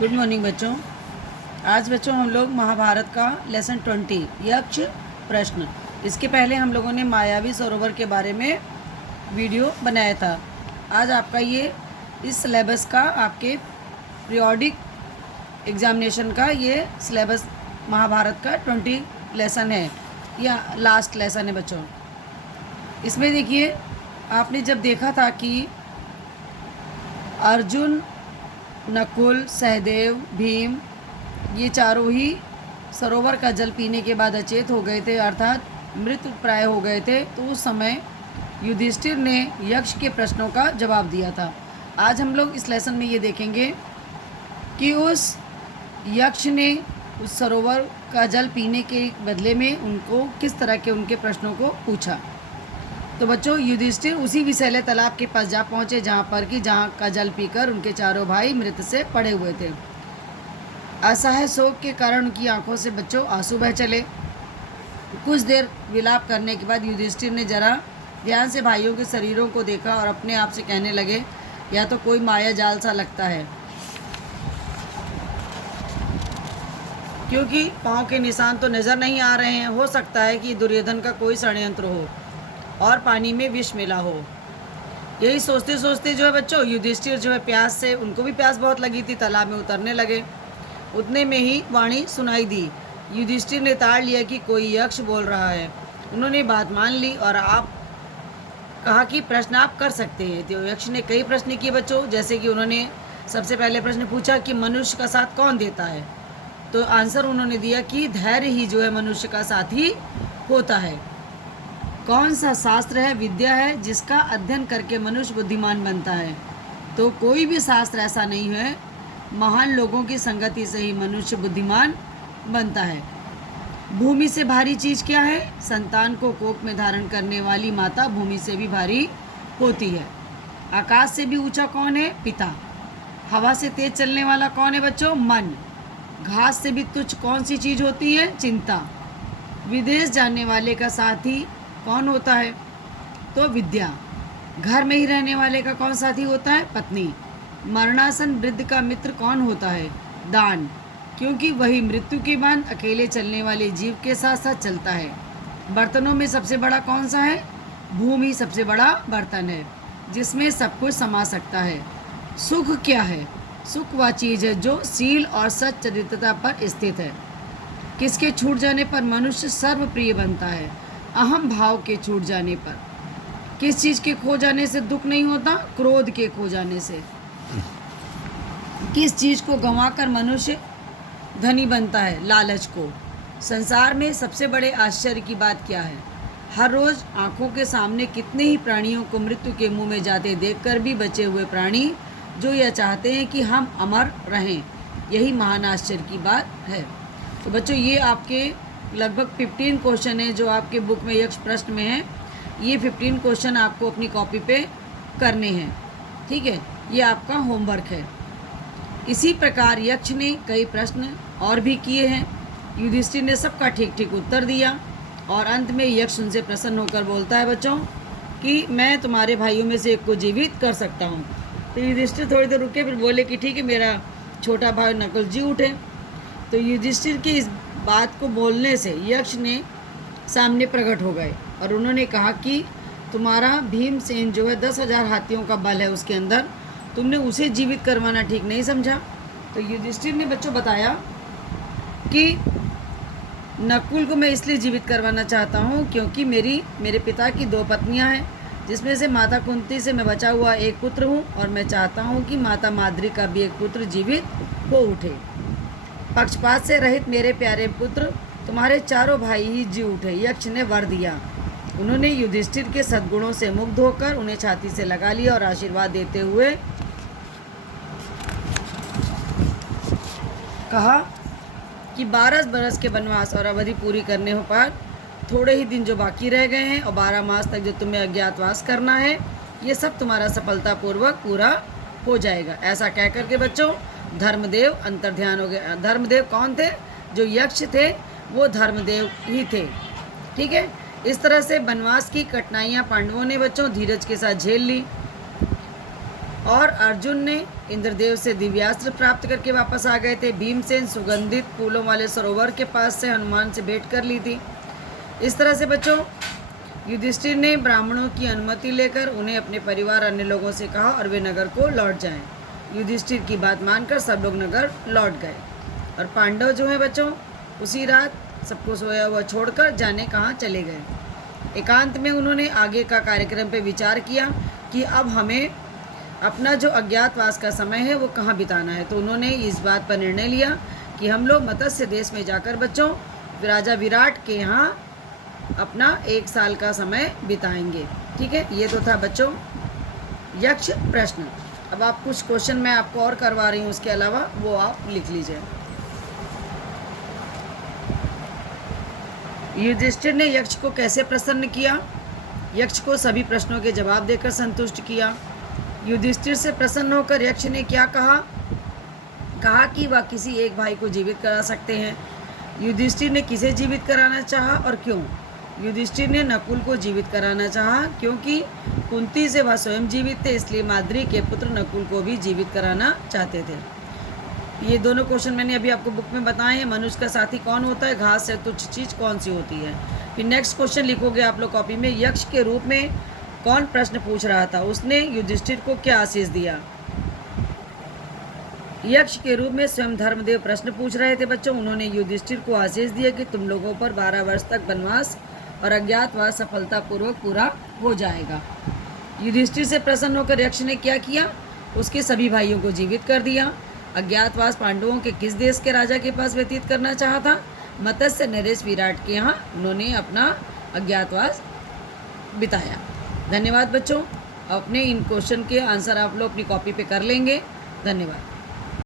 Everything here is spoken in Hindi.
गुड मॉर्निंग बच्चों। आज बच्चों हम लोग महाभारत का लेसन 20 यक्ष प्रश्न, इसके पहले हम लोगों ने मायावी सरोवर के बारे में वीडियो बनाया था। आज आपका ये इस सिलेबस का आपके पीरियोडिक एग्जामिनेशन का ये सिलेबस महाभारत का 20 लेसन है या लास्ट लेसन है बच्चों। इसमें देखिए, आपने जब देखा था कि अर्जुन, नकुल, सहदेव, भीम ये चारों ही सरोवर का जल पीने के बाद अचेत हो गए थे, अर्थात मृत प्राय हो गए थे। तो उस समय युधिष्ठिर ने यक्ष के प्रश्नों का जवाब दिया था। आज हम लोग इस लेसन में ये देखेंगे कि उस यक्ष ने उस सरोवर का जल पीने के बदले में उनको किस तरह के उनके प्रश्नों को पूछा। तो बच्चों, युधिष्ठिर उसी विषैले तालाब के पास जा पहुँचे जहाँ का जल पीकर उनके चारों भाई मृत से पड़े हुए थे। असहाय शोक के कारण उनकी आंखों से बच्चों आंसू बह चले। कुछ देर विलाप करने के बाद युधिष्ठिर ने जरा ध्यान से भाइयों के शरीरों को देखा और अपने आप से कहने लगे, या तो कोई माया जाल सा लगता है, क्योंकि पाँव के निशान तो नज़र नहीं आ रहे हैं। हो सकता है कि दुर्योधन का कोई षड्यंत्र हो और पानी में विष मिला हो। यही सोचते सोचते जो है बच्चों, युधिष्ठिर जो है प्यास से, उनको भी प्यास बहुत लगी थी, तालाब में उतरने लगे। उतने में ही वाणी सुनाई दी। युधिष्ठिर ने ताड़ लिया कि कोई यक्ष बोल रहा है। उन्होंने बात मान ली और आप कहा कि प्रश्न आप कर सकते हैं। तो यक्ष ने कई प्रश्न किए बच्चों, जैसे कि उन्होंने सबसे पहले प्रश्न पूछा कि मनुष्य का साथ कौन देता है। तो आंसर उन्होंने दिया कि धैर्य ही जो है मनुष्य का साथी होता है। कौन सा शास्त्र है, विद्या है, जिसका अध्ययन करके मनुष्य बुद्धिमान बनता है। तो कोई भी शास्त्र ऐसा नहीं है, महान लोगों की संगति से ही मनुष्य बुद्धिमान बनता है। भूमि से भारी चीज़ क्या है? संतान को कोख में धारण करने वाली माता भूमि से भी भारी होती है। आकाश से भी ऊंचा कौन है? पिता। हवा से तेज चलने वाला कौन है बच्चों? मन। घास से भी तुच्छ कौन सी चीज़ होती है? चिंता। विदेश जाने वाले का साथी कौन होता है? तो विद्या। घर में ही रहने वाले का कौन साथी होता है? पत्नी। मरणासन वृद्ध का मित्र कौन होता है? दान, क्योंकि वही मृत्यु के बाद अकेले चलने वाले जीव के साथ साथ चलता है। बर्तनों में सबसे बड़ा कौन सा है? भूमि सबसे बड़ा बर्तन है, जिसमें सब कुछ समा सकता है। सुख क्या है? सुख वह चीज़ है जो शील और सच्चरित्रता पर स्थित है। किसके छूट जाने पर मनुष्य सर्वप्रिय बनता है? अहम भाव के छूट जाने पर। किस चीज़ के खो जाने से दुख नहीं होता? क्रोध के खो जाने से। किस चीज़ को गंवाकर मनुष्य धनी बनता है? लालच को। संसार में सबसे बड़े आश्चर्य की बात क्या है? हर रोज़ आंखों के सामने कितने ही प्राणियों को मृत्यु के मुंह में जाते देखकर भी बचे हुए प्राणी जो यह चाहते हैं कि हम अमर रहें। यही महान आश्चर्य की बात है। तो बच्चों, ये आपके लगभग 15 क्वेश्चन है जो आपके बुक में यक्ष प्रश्न में है। ये 15 क्वेश्चन आपको अपनी कॉपी पे करने हैं, ठीक है? ये आपका होमवर्क है। इसी प्रकार यक्ष ने कई प्रश्न और भी किए हैं। युधिष्ठिर ने सबका ठीक ठीक उत्तर दिया और अंत में यक्ष उनसे प्रसन्न होकर बोलता है बच्चों कि मैं तुम्हारे भाइयों में से एक को जीवित कर सकता हूँ। तो युधिष्ठिर थोड़ी देर रुके, फिर बोले कि ठीक है, मेरा छोटा भाई नकुल जी उठे। तो युधिष्ठिर की इस बात को बोलने से यक्ष ने सामने प्रकट हो गए और उन्होंने कहा कि तुम्हारा भीमसेन जो है 10,000 हाथियों का बल है उसके अंदर, तुमने उसे जीवित करवाना ठीक नहीं समझा। तो युधिष्ठिर ने बच्चों बताया कि नकुल को मैं इसलिए जीवित करवाना चाहता हूँ क्योंकि मेरे पिता की 2 पत्नियाँ हैं, जिसमें से माता कुंती से मैं बचा हुआ एक पुत्र हूँ और मैं चाहता हूँ कि माता माद्री का भी एक पुत्र जीवित हो उठे। पक्षपात से रहित मेरे प्यारे पुत्र तुम्हारे चारों भाई ही जी उठे। यक्ष ने वर दिया। उन्होंने युधिष्ठिर के सद्गुणों से मुग्ध होकर उन्हें छाती से लगा लिया और आशीर्वाद देते हुए कहा कि 12 बरस के वनवास और अवधि पूरी करने पर थोड़े ही दिन जो बाकी रह गए हैं और 12 मास तक जो तुम्हें अज्ञातवास करना है, ये सब तुम्हारा सफलतापूर्वक पूरा हो जाएगा। ऐसा कह कर के बच्चों धर्मदेव अंतर्ध्यान हो गए। धर्मदेव कौन थे? जो यक्ष थे वो धर्मदेव ही थे, ठीक है? इस तरह से वनवास की कठिनाइयाँ पांडवों ने बच्चों धीरज के साथ झेल ली और अर्जुन ने इंद्रदेव से दिव्यास्त्र प्राप्त करके वापस आ गए थे। भीमसेन सुगंधित फूलों वाले सरोवर के पास से हनुमान से भेंट कर ली थी। इस तरह से बच्चों युधिष्ठिर ने ब्राह्मणों की अनुमति लेकर उन्हें अपने परिवार अन्य लोगों से कहा और वे नगर को लौट जाएं। युधिष्ठिर की बात मानकर सब लोग नगर लौट गए और पांडव जो है बच्चों उसी रात सबको सोया हुआ छोड़कर जाने कहाँ चले गए। एकांत में उन्होंने आगे का कार्यक्रम पर विचार किया कि अब हमें अपना जो अज्ञातवास का समय है वो कहाँ बिताना है। तो उन्होंने इस बात पर निर्णय लिया कि हम लोग मत्स्य देश में जाकर बच्चों राजा विराट के यहाँ अपना 1 साल का समय बिताएंगे। ठीक है, ये तो था बच्चों यक्ष प्रश्न। अब आप कुछ क्वेश्चन मैं आपको और करवा रही हूँ, उसके अलावा वो आप लिख लीजिए। युधिष्ठिर ने यक्ष को कैसे प्रसन्न किया? यक्ष को सभी प्रश्नों के जवाब देकर संतुष्ट किया। युधिष्ठिर से प्रसन्न होकर यक्ष ने क्या कहा? कहा कि वह किसी एक भाई को जीवित करा सकते हैं। युधिष्ठिर ने किसे जीवित कराना चाहा और क्यों? युधिष्ठिर ने नकुल को जीवित कराना चाहा क्योंकि कुंती से वह स्वयं जीवित थे, इसलिए माद्री के पुत्र नकुल को भी जीवित कराना चाहते थे। ये दोनों क्वेश्चन मैंने अभी आपको बुक में बताए हैं। मनुष्य का साथी कौन होता है? घास से तुच्छ चीज कौन सी होती है? फिर नेक्स्ट क्वेश्चन लिखोगे आप लोग कॉपी में। यक्ष के रूप में कौन प्रश्न पूछ रहा था? उसने युधिष्ठिर को क्या आशीष दिया? यक्ष के रूप में स्वयं धर्मदेव प्रश्न पूछ रहे थे बच्चों। उन्होंने युधिष्ठिर को आशीष दिया कि तुम लोगों पर 12 वर्ष तक वनवास और अज्ञातवास सफलतापूर्वक पूरा हो जाएगा। युधिष्ठिर से प्रसन्न होकर यक्ष ने क्या किया? उसके सभी भाइयों को जीवित कर दिया। अज्ञातवास पांडवों के किस देश के राजा के पास व्यतीत करना चाहा था? मत्स्य नरेश विराट के यहाँ उन्होंने अपना अज्ञातवास बिताया। धन्यवाद बच्चों। अपने इन क्वेश्चन के आंसर आप लोग अपनी कॉपी पे कर लेंगे। धन्यवाद।